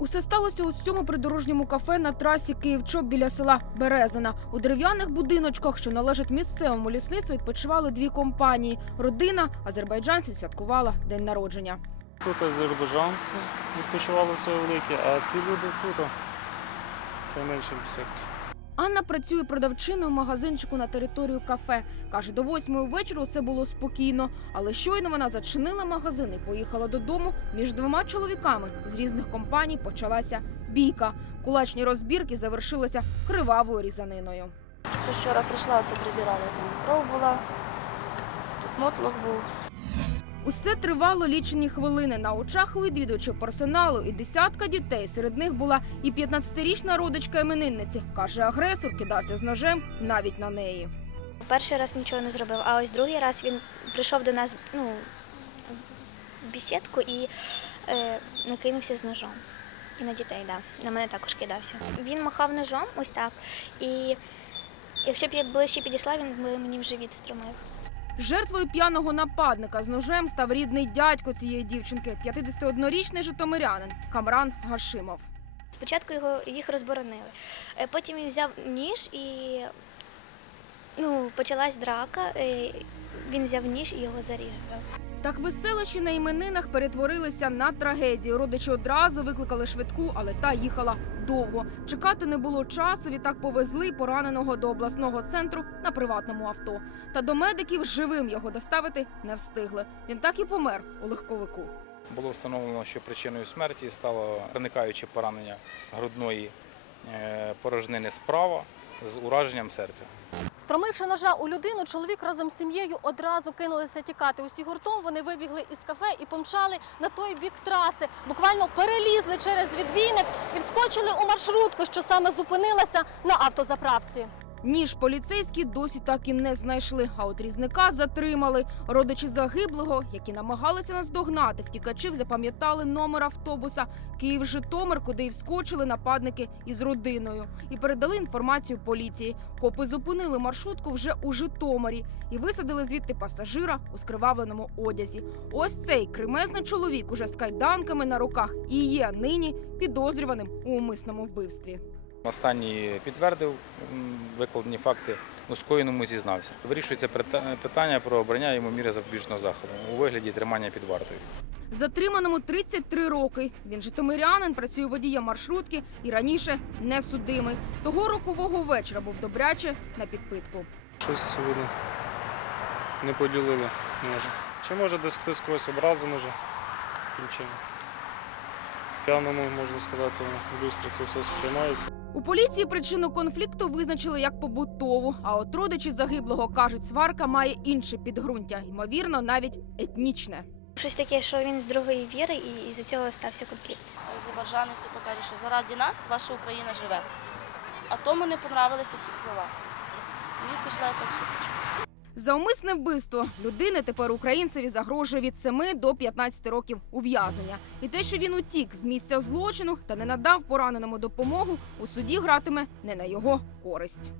Усе сталося у цьому придорожньому кафе на трасі Київ-Чоп біля села Березина. У дерев'яних будиночках, що належать місцевому лісництву, відпочивали дві компанії. Родина азербайджанців святкувала день народження. Тут азербайджанці відпочивали це велике, а ці люди тут це менше бесідки. Анна працює продавчиною в магазинчику на територію кафе. Каже, до восьмої вечора усе було спокійно, але щойно вона зачинила магазин і поїхала додому. Між двома чоловіками з різних компаній почалася бійка. Кулачні розбірки завершилися кривавою різаниною. Це вчора прийшла, це прибирали. Там кров була, тут мотлох був. Усе тривало лічені хвилини на очах відвідувачів персоналу і десятка дітей. Серед них була і 15-річна родичка іменинниці. Каже, агресор кидався з ножем навіть на неї. Перший раз нічого не зробив, а ось другий раз він прийшов до нас ну, в бесідку і е, накинувся з ножом. І на дітей, да. На мене також кидався. Він махав ножом ось так. І якщо б я ближче підійшла, він би мені в живіт струмив. Жертвою п'яного нападника з ножем став рідний дядько цієї дівчинки, 51-річний житомирянин Камран Гашимов. Спочатку його, їх розборонили. Е, Потім він взяв ніж і ну, почалась драка. Е, Він взяв ніж і його зарізав. Так веселощі на іменинах перетворилися на трагедію. Родичі одразу викликали швидку, але та їхала довго. Чекати не було часу. Відтак повезли пораненого до обласного центру на приватному авто. Та до медиків живим його доставити не встигли. Він так і помер у легковику. Було встановлено, що причиною смерті стало проникаюче поранення грудної е, порожнини справа з ураженням серця. Стромивши ножа у людину, чоловік разом з сім'єю одразу кинулися тікати. Усі гуртом вони вибігли із кафе і помчали на той бік траси. Буквально перелізли через відбійник і вскочили у маршрутку, що саме зупинилася на автозаправці. Ніж поліцейські досі так і не знайшли. А от різника затримали. Родичі загиблого, які намагалися наздогнати втікачів, запам'ятали номер автобуса Київ-Житомир, куди й вскочили нападники із родиною, і передали інформацію поліції. Копи зупинили маршрутку вже у Житомирі і висадили звідти пасажира у скривавленому одязі. Ось цей кремезний чоловік уже з кайданками на руках і є нині підозрюваним у умисному вбивстві. Останній підтвердив викладені факти, у скоєному зізнався. Вирішується питання про обрання йому міри запобіжного заходу у вигляді тримання під вартою. Затриманому 33 роки. Він житомирянин, працює водієм маршрутки і раніше не судимий. Того рокового вечора був добряче на підпитку. Щось видно. Не поділили, може. Чи може десь хтось когось образу може чином. П'яному, можна сказати, швидко це все сприймається. У поліції причину конфлікту визначили як побутову. А от родичі загиблого кажуть, сварка має інше підґрунтя, ймовірно, навіть етнічне. Щось таке, що він з другої віри, і із-за цього стався конфлікт. Азербайджанець покажуть, що заради нас ваша Україна живе. А тому не понравилися ці слова. У їх пішла якась сутичка. За умисне вбивство людини тепер українцеві загрожує від 7 до 15 років ув'язнення. І те, що він утік з місця злочину та не надав пораненому допомогу, у суді гратиме не на його користь.